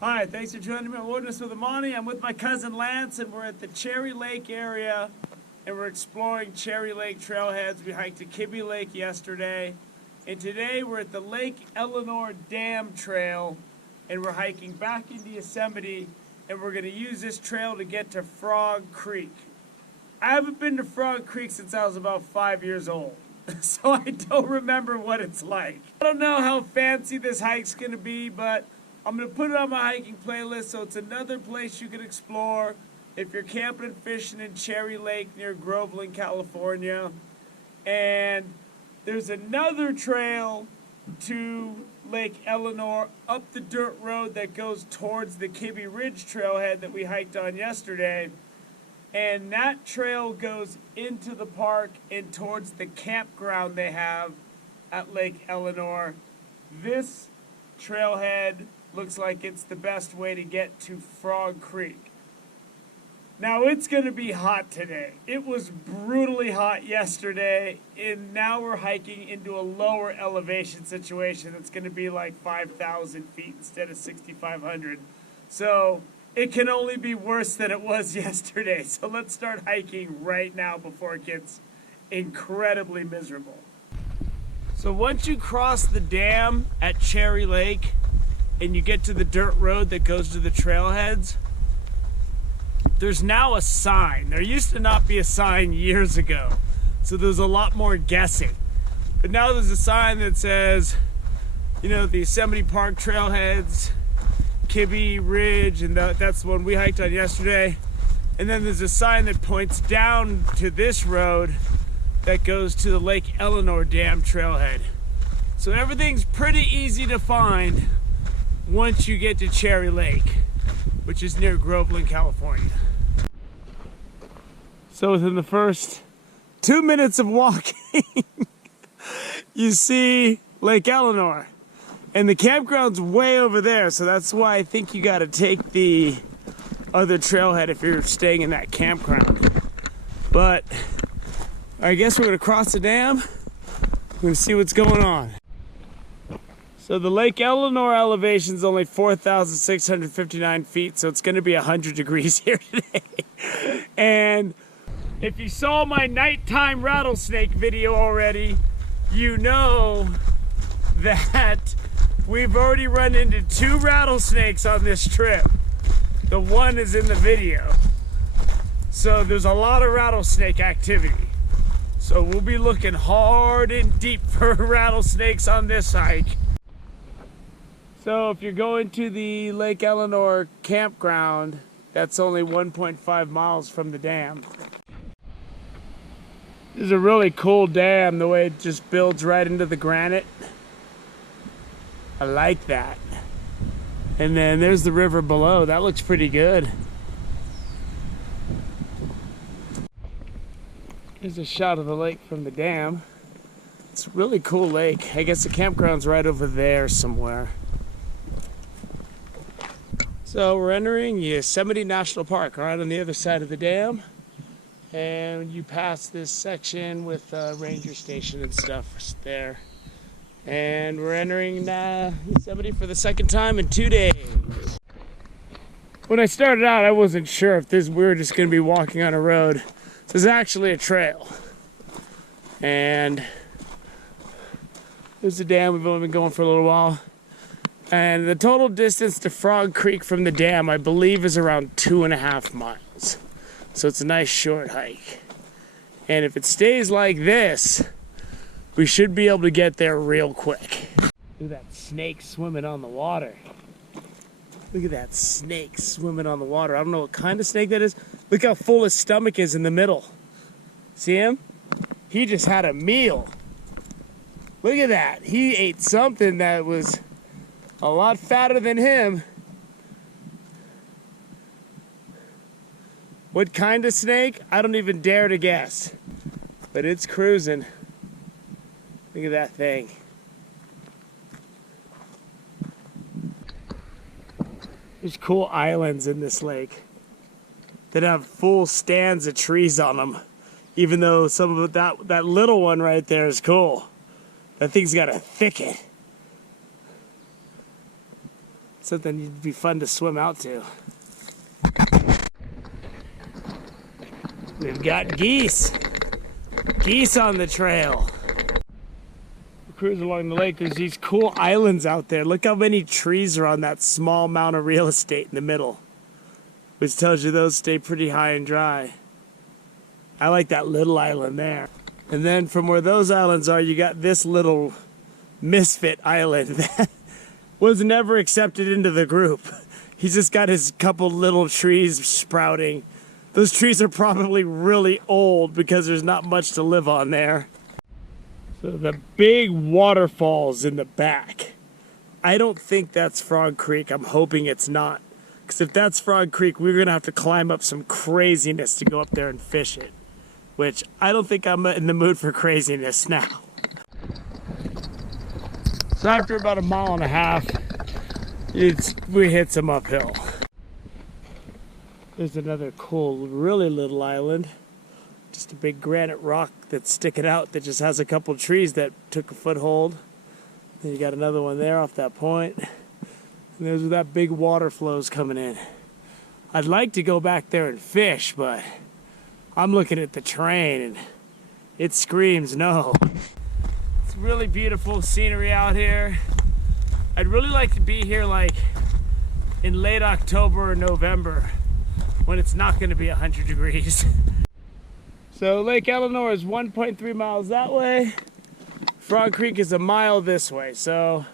Hi, thanks for joining me on Wilderness with Amani. I'm with my cousin Lance, and we're at the Cherry Lake area, and we're exploring Cherry Lake trailheads. We hiked to Kibbe Lake yesterday, and today we're at the Lake Eleanor Dam Trail, and we're hiking back into Yosemite, and we're going to use this trail to get to Frog Creek. I haven't been to Frog Creek since I was about 5 years old, so I don't remember what it's like. I don't know how fancy this hike's going to be, but I'm going to put it on my hiking playlist, so it's another place you can explore if you're camping and fishing in Cherry Lake near Groveland, California. And there's another trail to Lake Eleanor up the dirt road that goes towards the Kibbe Ridge trailhead that we hiked on yesterday. And that trail goes into the park and towards the campground they have at Lake Eleanor. This trailhead looks like it's the best way to get to Frog Creek. Now it's going to be hot today. It was brutally hot yesterday, and now we're hiking into a lower elevation situation that's going to be like 5,000 feet instead of 6,500. So it can only be worse than it was yesterday. So let's start hiking right now before it gets incredibly miserable. So once you cross the dam at Cherry Lake and you get to the dirt road that goes to the trailheads, there's now a sign. There used to not be a sign years ago, so there's a lot more guessing. But now there's a sign that says, you know, the Yosemite Park trailheads, Kibbe Ridge, and that's the one we hiked on yesterday. And then there's a sign that points down to this road that goes to the Lake Eleanor Dam trailhead. So everything's pretty easy to find once you get to Cherry Lake, which is near Groveland, California. So within the first 2 minutes of walking, you see Lake Eleanor. And the campground's way over there, so that's why I think you gotta take the other trailhead if you're staying in that campground. But I guess we're gonna cross the dam. We're gonna see what's going on. So the Lake Eleanor elevation is only 4,659 feet, so it's going to be 100 degrees here today. And if you saw my nighttime rattlesnake video already, you know that we've already run into 2 rattlesnakes on this trip. The one is in the video. So there's a lot of rattlesnake activity. So we'll be looking hard and deep for rattlesnakes on this hike. So if you're going to the Lake Eleanor campground, that's only 1.5 miles from the dam. This is a really cool dam, the way it just builds right into the granite. I like that. And then there's the river below. That looks pretty good. Here's a shot of the lake from the dam. It's a really cool lake. I guess the campground's right over there somewhere. So we're entering Yosemite National Park, right on the other side of the dam. And you pass this section with a ranger station and stuff there. And we're entering Yosemite for the second time in 2 days. When I started out, I wasn't sure if we were just going to be walking on a road. This is actually a trail. And there's the dam. We've only been going for a little while. And the total distance to Frog Creek from the dam, I believe, is around 2.5 miles. So it's a nice short hike. And if it stays like this, we should be able to get there real quick. Look at that snake swimming on the water. Look at that snake swimming on the water. I don't know what kind of snake that is. Look how full his stomach is in the middle. See him? He just had a meal. Look at that. He ate something that was a lot fatter than him. What kind of snake? I don't even dare to guess. But it's cruising. Look at that thing. There's cool islands in this lake that have full stands of trees on them. Even though some of that little one right there is cool. That thing's got a thicket. something you'd be fun to swim out to. We've got geese. Geese on the trail. We cruise along the lake. There's these cool islands out there. Look how many trees are on that small amount of real estate in the middle, which tells you those stay pretty high and dry. I like that little island there. And then from where those islands are, you got this little misfit island that was never accepted into the group. He's just got his couple little trees sprouting. Those trees are probably really old because there's not much to live on there. So the big waterfalls in the back. I don't think that's Frog Creek. I'm hoping it's not. Because if that's Frog Creek, we're going to have to climb up some craziness to go up there and fish it. Which I don't think I'm in the mood for craziness now. So after about 1.5 miles, we hit some uphill. There's another cool, really little island. Just a big granite rock that's sticking out that just has a couple trees that took a foothold. Then you got another one there off that point. And there's that big water flows coming in. I'd like to go back there and fish, but I'm looking at the terrain and it screams no. It's really beautiful scenery out here. I'd really like to be here like in late October or November when it's not going to be 100 degrees. So Lake Eleanor is 1.3 miles that way. Frog Creek is 1 mile this way. So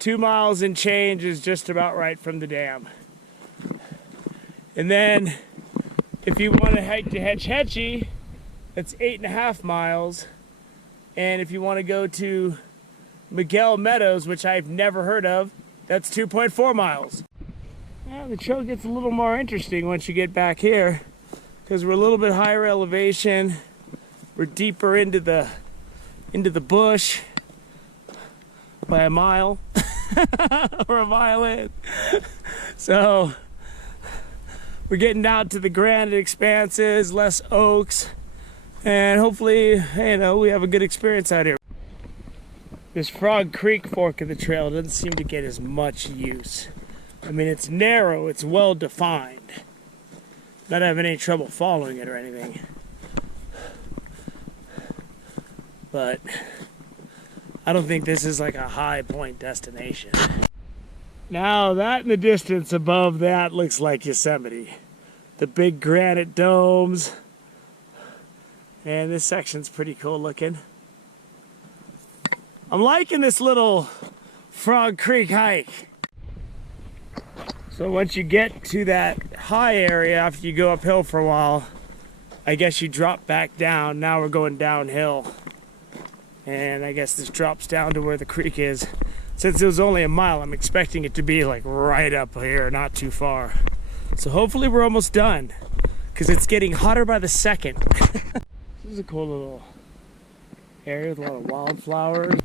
2 miles and change is just about right from the dam. And then if you want to hike to Hetch Hetchy, that's 8.5 miles. And if you want to go to Miguel Meadows, which I've never heard of, that's 2.4 miles. Well, the trail gets a little more interesting once you get back here because we're a little bit higher elevation. We're deeper into the bush by 1 mile or 1 mile in. So we're getting down to the granite expanses, less oaks, and hopefully, we have a good experience out here. This Frog Creek fork of the trail doesn't seem to get as much use. I mean, it's narrow, it's well defined. Not having any trouble following it or anything. But I don't think this is like a high point destination. Now that in the distance above that looks like Yosemite. The big granite domes. And this section's pretty cool looking. I'm liking this little Frog Creek hike. So once you get to that high area, after you go uphill for a while, I guess you drop back down. Now we're going downhill. And I guess this drops down to where the creek is. Since it was only 1 mile, I'm expecting it to be like right up here, not too far. So hopefully we're almost done, because it's getting hotter by the second. This is a cool little area with a lot of wildflowers.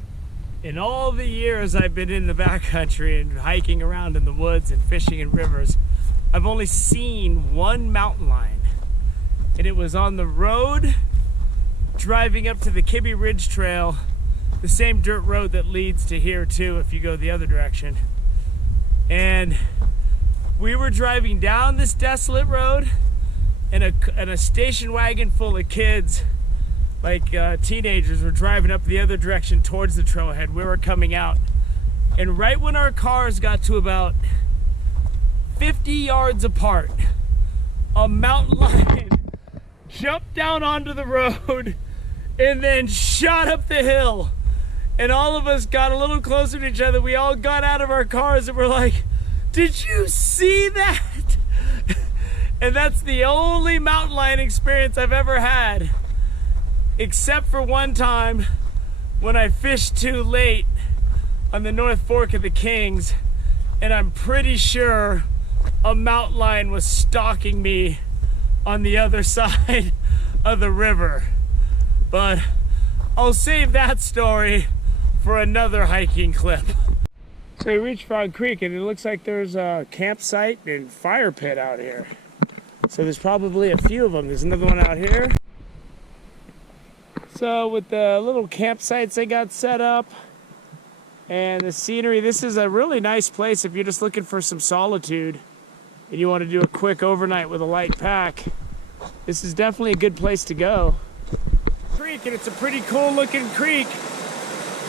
In all the years I've been in the backcountry and hiking around in the woods and fishing in rivers, I've only seen one mountain lion. And it was on the road driving up to the Kibbe Ridge Trail, the same dirt road that leads to here too if you go the other direction. And we were driving down this desolate road and a station wagon full of kids, like teenagers, were driving up the other direction towards the trailhead. We were coming out, and right when our cars got to about 50 yards apart, a mountain lion jumped down onto the road and then shot up the hill. And all of us got a little closer to each other. We all got out of our cars and we're like, did you see that? And that's the only mountain lion experience I've ever had. Except for one time when I fished too late on the North Fork of the Kings, and I'm pretty sure a mountain lion was stalking me on the other side of the river. But I'll save that story for another hiking clip. So we reached Frog Creek and it looks like there's a campsite and fire pit out here. So there's probably a few of them. There's another one out here. So with the little campsites they got set up And the scenery, this is a really nice place if you're just looking for some solitude and you want to do a quick overnight with a light pack. This is definitely a good place to go. Creek, and it's a pretty cool looking creek.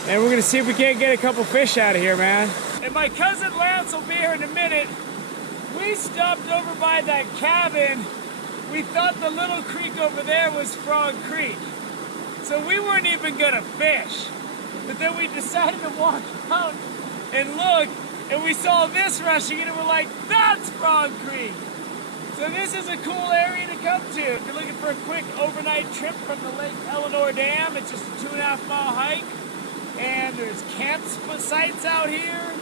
And we're gonna see if we can't get a couple fish out of here, man. And my cousin Lance will be here in a minute. We stopped over by that cabin. We thought the little creek over there was Frog Creek. So we weren't even gonna fish. But then we decided to walk out and look, and we saw this rushing in, and we're like, that's Frog Creek. So this is a cool area to come to. If you're looking for a quick overnight trip from the Lake Eleanor Dam, it's just a 2.5 mile hike. And there's campsites out here,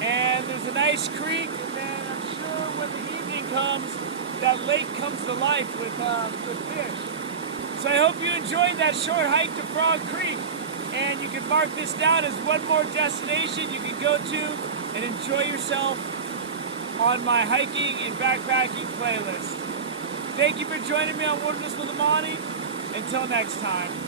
and there's a nice creek, and then I'm sure when the evening comes, that lake comes to life with fish. So I hope you enjoyed that short hike to Frog Creek, and you can mark this down as one more destination you can go to and enjoy yourself on my hiking and backpacking playlist. Thank you for joining me on Wilderness with Amani. Until next time.